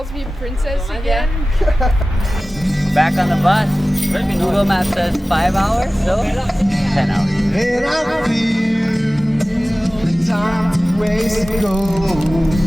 calls me princess again. Back on the bus. Google Maps says 5 hours, so 10 hours. And I feel the time to waste goes.